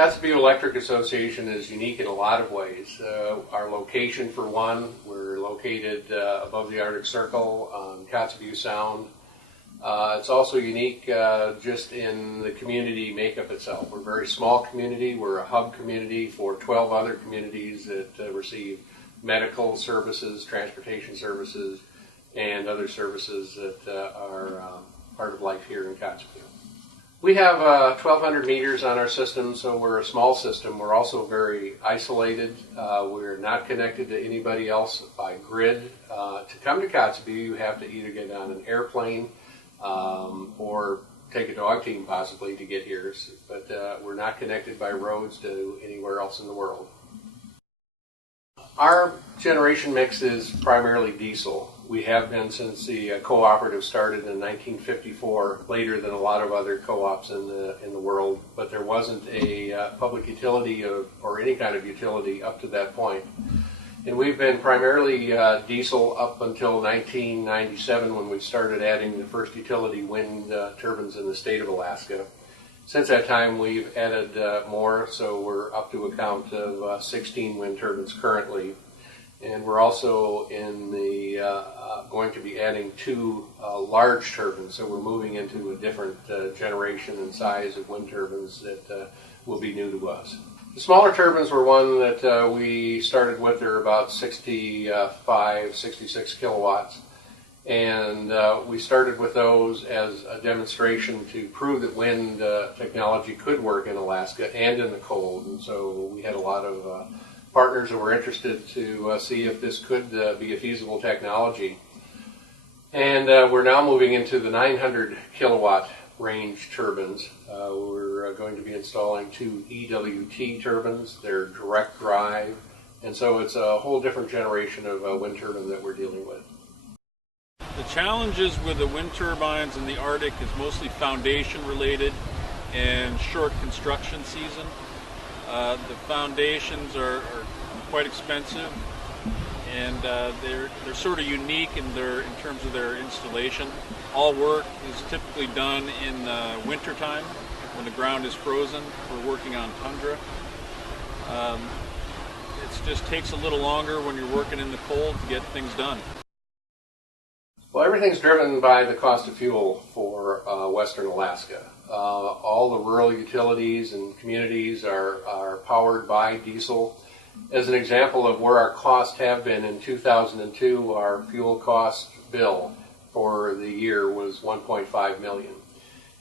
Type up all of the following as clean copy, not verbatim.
Kotzebue Electric Association is unique in a lot of ways. Our location, for one, we're located above the Arctic Circle on Kotzebue Sound. It's also unique just in the community makeup itself. We're a very small community. We're a hub community for 12 other communities that receive medical services, transportation services, and other services that are part of life here in Kotzebue. We have 1,200 meters on our system, so we're a small system. We're also very isolated. We're not connected to anybody else by grid. To come to Kotzebue, you have to either get on an airplane or take a dog team possibly to get here, but we're not connected by roads to anywhere else in the world. Our generation mix is primarily diesel. We have been since the cooperative started in 1954, later than a lot of other co-ops in the world, but there wasn't a public utility or any kind of utility up to that point. And we've been primarily diesel up until 1997 when we started adding the first utility wind turbines in the state of Alaska. Since that time we've added more, so we're up to a count of 16 wind turbines currently. And we're also in the going to be adding 2 large turbines, so we're moving into a different generation and size of wind turbines that will be new to us. The smaller turbines were one that we started with. They're about 65, 66 kilowatts. And we started with those as a demonstration to prove that wind technology could work in Alaska and in the cold. And so we had a lot of partners that were interested to see if this could be a feasible technology. And we're now moving into the 900 kilowatt range turbines. We're going to be installing 2 EWT turbines. They're direct drive, and so it's a whole different generation of wind turbine that we're dealing with. The challenges with the wind turbines in the Arctic is mostly foundation related and short construction season. The foundations are quite expensive, and they're sort of unique in terms of their installation. All work is typically done in winter time when the ground is frozen. We're working on tundra. It just takes a little longer when you're working in the cold to get things done. Well, everything's driven by the cost of fuel for Western Alaska. All the rural utilities and communities are powered by diesel. As an example of where our costs have been, in 2002, our fuel cost bill for the year was $1.5 million.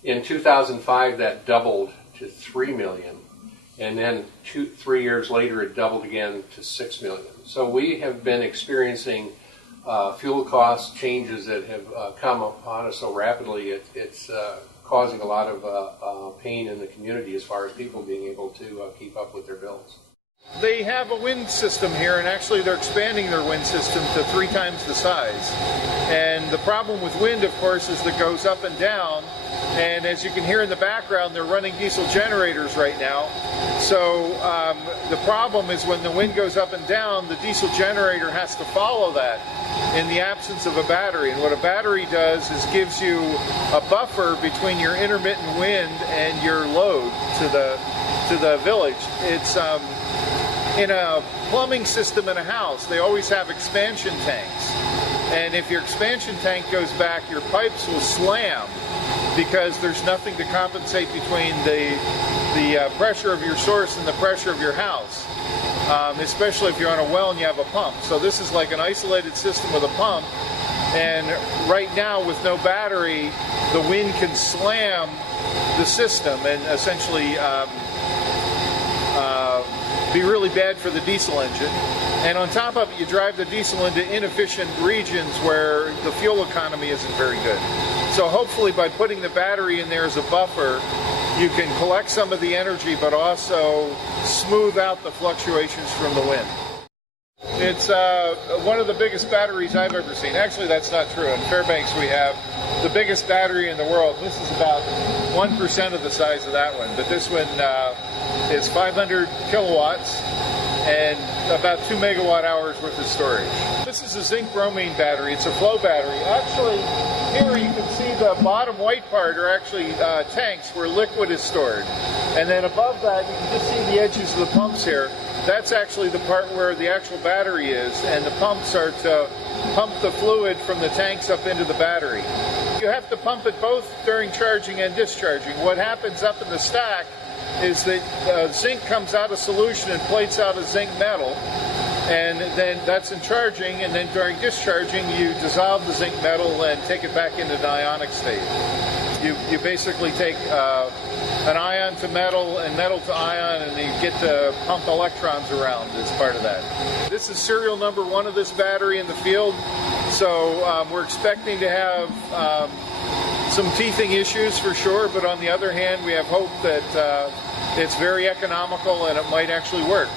In 2005, that doubled to $3 million. And then 3 years later, it doubled again to $6 million. So we have been experiencing fuel cost changes that have come upon us so rapidly. It's causing a lot of pain in the community as far as people being able to keep up with their bills. They have a wind system here, and actually they're expanding their wind system to 3 times the size. And the problem with wind, of course, is that it goes up and down. And as you can hear in the background, they're running diesel generators right now. So the problem is when the wind goes up and down, the diesel generator has to follow that in the absence of a battery. And what a battery does is gives you a buffer between your intermittent wind and your load to the village. It's in a plumbing system in a house, they always have expansion tanks. And if your expansion tank goes back, your pipes will slam because there's nothing to compensate between the pressure of your source and the pressure of your house, especially if you're on a well and you have a pump. So this is like an isolated system with a pump, and right now with no battery, the wind can slam the system and essentially be really bad for the diesel engine. And on top of it, you drive the diesel into inefficient regions where the fuel economy isn't very good. So hopefully by putting the battery in there as a buffer, you can collect some of the energy but also smooth out the fluctuations from the wind. It's one of the biggest batteries I've ever seen. Actually, that's not true. In Fairbanks, we have the biggest battery in the world. This is about 1% of the size of that one, but this one is 500 kilowatts and about 2 megawatt hours worth of storage. This is a zinc bromine battery. It's a flow battery. Actually, here you can see the bottom white part are actually tanks where liquid is stored. And then above that, you can just see the edges of the pumps here. That's actually the part where the actual battery is, and the pumps are to pump the fluid from the tanks up into the battery. You have to pump it both during charging and discharging. What happens up in the stack is that zinc comes out of solution and plates out of zinc metal, and then that's in charging, and then during discharging you dissolve the zinc metal and take it back into the ionic state. You basically take an ion to metal and metal to ion, and you get to pump electrons around as part of that. This is serial number 1 of this battery in the field, so we're expecting to have some teething issues for sure, but on the other hand we have hope that it's very economical and it might actually work.